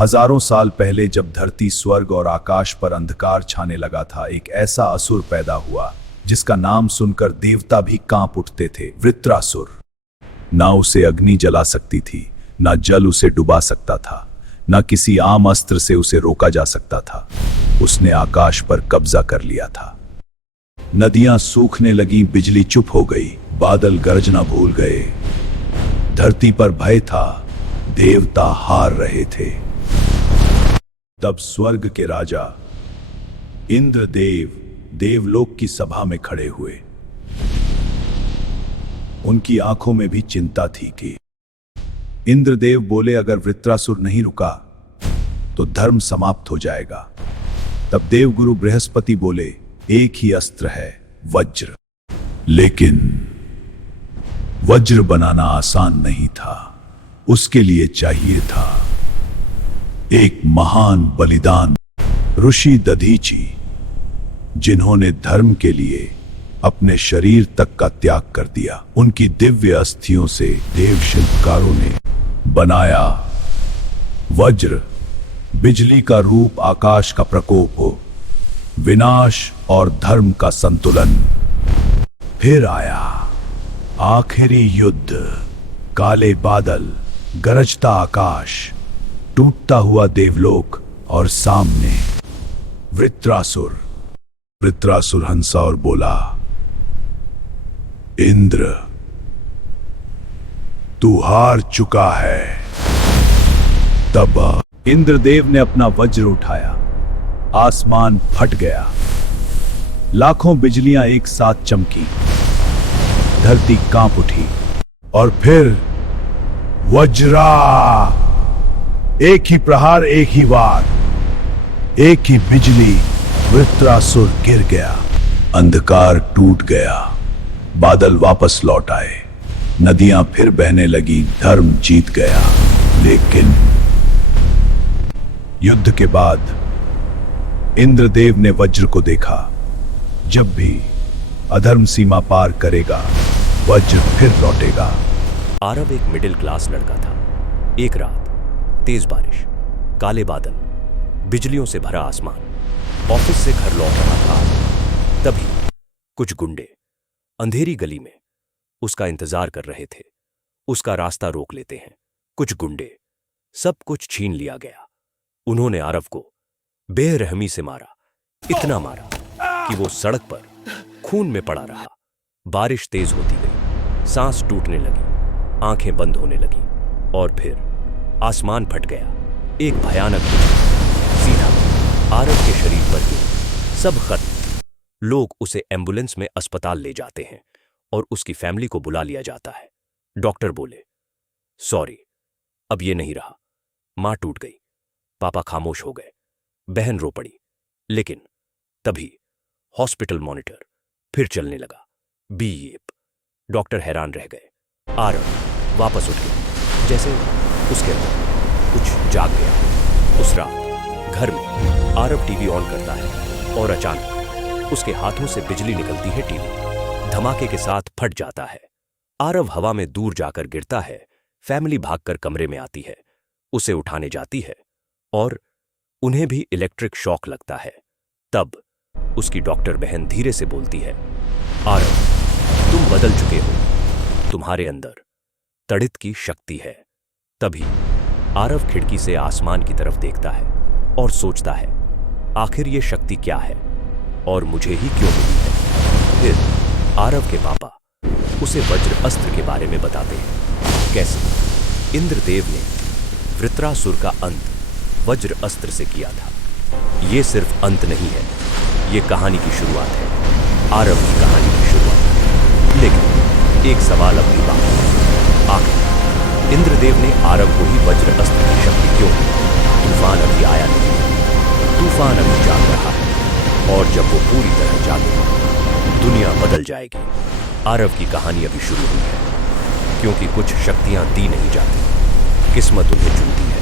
हजारों साल पहले जब धरती, स्वर्ग और आकाश पर अंधकार छाने लगा था, एक ऐसा असुर पैदा हुआ जिसका नाम सुनकर देवता भी कांप उठते थे, वृत्रासुर। ना उसे अग्नि जला सकती थी, ना जल उसे डुबा सकता था, ना किसी आम अस्त्र से उसे रोका जा सकता था। उसने आकाश पर कब्जा कर लिया था। नदियां सूखने लगी, बिजली चुप हो गई, बादल गरजना भूल गए। धरती पर भय था, देवता हार रहे थे। तब स्वर्ग के राजा इंद्रदेव देवलोक की सभा में खड़े हुए। उनकी आंखों में भी चिंता थी कि इंद्रदेव बोले, अगर वृत्रासुर नहीं रुका तो धर्म समाप्त हो जाएगा। तब देवगुरु बृहस्पति बोले, एक ही अस्त्र है, वज्र। लेकिन वज्र बनाना आसान नहीं था। उसके लिए चाहिए था एक महान बलिदान। ऋषि दधीची, जिन्होंने धर्म के लिए अपने शरीर तक का त्याग कर दिया, उनकी दिव्य अस्थियों से देव शिल्पकारों ने बनाया वज्र। बिजली का रूप, आकाश का प्रकोप हो, विनाश और धर्म का संतुलन। फिर आया आखिरी युद्ध। काले बादल, गरजता आकाश, टूटता हुआ देवलोक और सामने वृत्रासुर। वृत्रासुर हंसा और बोला, इंद्र, तू हार चुका है। तब इंद्रदेव ने अपना वज्र उठाया, आसमान फट गया, लाखों बिजलियां एक साथ चमकी, धरती कांप उठी और फिर वज्रा। एक ही प्रहार, एक ही वार, एक ही बिजली। वृत्रासुर गिर गया, अंधकार टूट गया, बादल वापस लौट आए, नदियां फिर बहने लगी, धर्म जीत गया। लेकिन युद्ध के बाद इंद्रदेव ने वज्र को देखा। जब भी अधर्म सीमा पार करेगा, वज्र फिर लौटेगा। आरव एक मिडिल क्लास लड़का था। एक रात तेज बारिश, काले बादल, बिजलियों से भरा आसमान। ऑफिस से घर लौट रहा था। तभी कुछ गुंडे अंधेरी गली में उसका इंतजार कर रहे थे। उसका रास्ता रोक लेते हैं कुछ गुंडे। सब कुछ छीन लिया गया। उन्होंने आरव को बेरहमी से मारा, इतना मारा कि वो सड़क पर खून में पड़ा रहा। बारिश तेज होती गई, सांस टूटने लगी, आंखें बंद होने लगी और फिर आसमान फट गया। एक भयानक सीधा आरव के शरीर पर गिरा। सब खत्म। लोग उसे एम्बुलेंस में अस्पताल ले जाते हैं और उसकी फैमिली को बुला लिया जाता है। डॉक्टर बोले, सॉरी, अब ये नहीं रहा। मां टूट गई, पापा खामोश हो गए, बहन रो पड़ी। लेकिन तभी हॉस्पिटल मॉनिटर फिर चलने लगा। बीप। डॉक्टर हैरान रह गए। आरव वापस उठ गया, जैसे उसके अंदर कुछ जाग गया। उस रात घर में आरव टीवी ऑन करता है और अचानक उसके हाथों से बिजली निकलती है। टीवी धमाके के साथ फट जाता है। आरव हवा में दूर जाकर गिरता है। फैमिली भागकर कमरे में आती है, उसे उठाने जाती है और उन्हें भी इलेक्ट्रिक शॉक लगता है। तब उसकी डॉक्टर बहन धीरे से बोलती है, आरव, तुम बदल चुके हो, तुम्हारे अंदर तड़ित की शक्ति है। तभी आरव खिड़की से आसमान की तरफ देखता है और सोचता है, आखिर ये शक्ति क्या है और मुझे ही क्यों मिली है। फिर आरव के पापा उसे वज्र अस्त्र के बारे में बताते हैं, कैसे इंद्रदेव ने वृत्रासुर का अंत वज्र अस्त्र से किया था। ये सिर्फ अंत नहीं है, ये कहानी की शुरुआत है, आरव की कहानी की शुरुआत। लेकिन एक सवाल अब भी बाकी है, आखिर इंद्रदेव ने आरव को ही वज्र अस्त्र की शक्ति क्यों दी? तूफान अभी आया नहीं, तूफान अभी जाग रहा है और जब वो पूरी तरह जागे दुनिया बदल जाएगी। आरव की कहानी अभी शुरू हुई है, क्योंकि कुछ शक्तियां दी नहीं जाती, किस्मत उन्हें चुनती है।